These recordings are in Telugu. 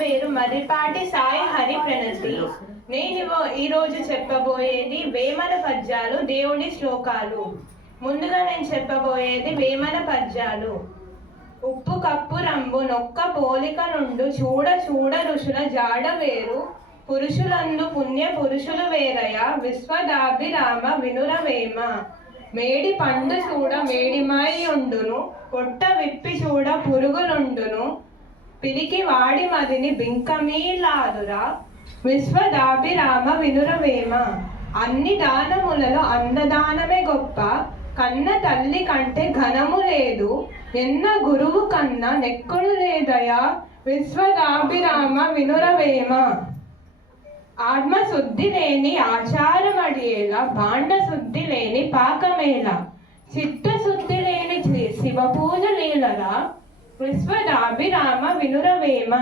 పేరు మర్రిపాటి సాయి హరి ప్రణతి. నేను ఈరోజు చెప్పబోయేది వేమన పద్యాలు, దేవుని శ్లోకాలు. ముందుగా నేను చెప్పబోయేది వేమన పద్యాలు. ఉప్పు కప్పు రంబు నొక్క పోలిక నుండు చూడ చూడ ఋషుల జాడ వేరు, పురుషులందు పుణ్య పురుషులు వేరయ విశ్వదాభిరామ వినురవేమ. మేడి పండు చూడ మేడిమాయి ఉండును, పొట్ట విప్పి చూడ పురుగులుండును, పిరికి వాడి మదిని బింకమీలాదురా విశ్వదాభిరామ వినురవేమ. అన్ని దానములలో అన్నదానమే గొప్ప, కన్న తల్లి కంటే ఘనము లేదు, ఎన్న గురువు కన్నా నెక్కుడు లేదయా విశ్వదాభిరామ వినురవేమ. ఆత్మశుద్ధి లేని ఆచారమడియేలా, భాండ శుద్ధి లేని పాకమేళ, చిత్తశుద్ధి లేని శివ పూజ లీలరా విశ్వదాభిరామ వినురవేమ.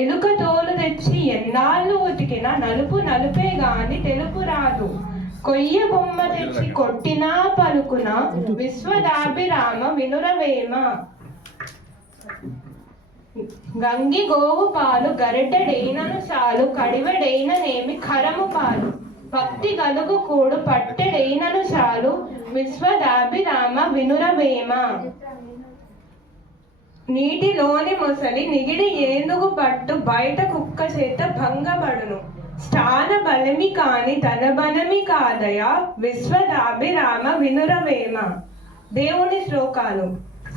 ఎలుక తోలు తెచ్చి ఎన్నాళ్ళు ఉతికినా నలుపు నలుపే గాని తెలుపు రాదు, కొయ్య బొమ్మ తెచ్చి కొట్టినా పలుకున విశ్వదాభిరామ వినురవేమ. గంగి గోవు పాలు గరిటెడైనను చాలు, కడివెడైననేమి ఖరము పాలు, భక్తి గలుగు కూడు పట్టెడైనను చాలు విశ్వదాభిరామ వినురవేమ. నీటిలోని మొసలి నిగిడి ఏనుగు పట్టు, బయట కుక్క చేత భంగపడును, స్థాన బలమి కాని తన బలమి కాదయ విశ్వదాభిరామ వినురవేమ. దేవుని శ్లోకాలు.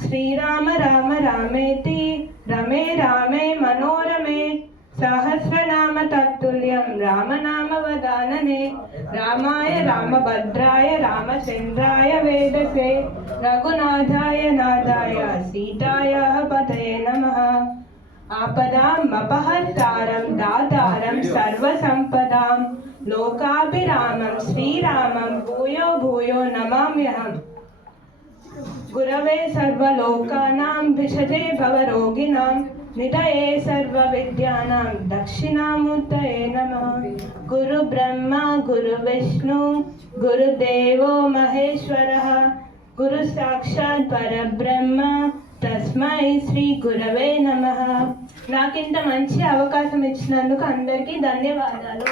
శ్రీరామ రామ రామేతి రమే రామే మనోరమే, సహస్రనామ తత్తుల్యం రామనామ వదాననే, రామాయ రామభద్రాయ రామచంద్రాయ వేదసే, రఘునాథాయ నాథాయ సీతాయ పతయే నమః. ఆపదాం అపహర్తారం దాతారం సర్వసంపదాం, లోకాభిరామం శ్రీరామం భూయో భూయో నమామ్యహం. గురవే సర్వలోకానాం భిషజే భవరోగిణాం, నిధయే సర్వ విద్యానాం దక్షిణామూర్తయే నమః. గురు బ్రహ్మ గురు విష్ణు గురుదేవో మహేశ్వరః, గురు సాక్షాత్ పరబ్రహ్మ తస్మై శ్రీ గురవే నమః. నాకింత మంచి అవకాశం ఇచ్చినందుకు అందరికీ ధన్యవాదాలు.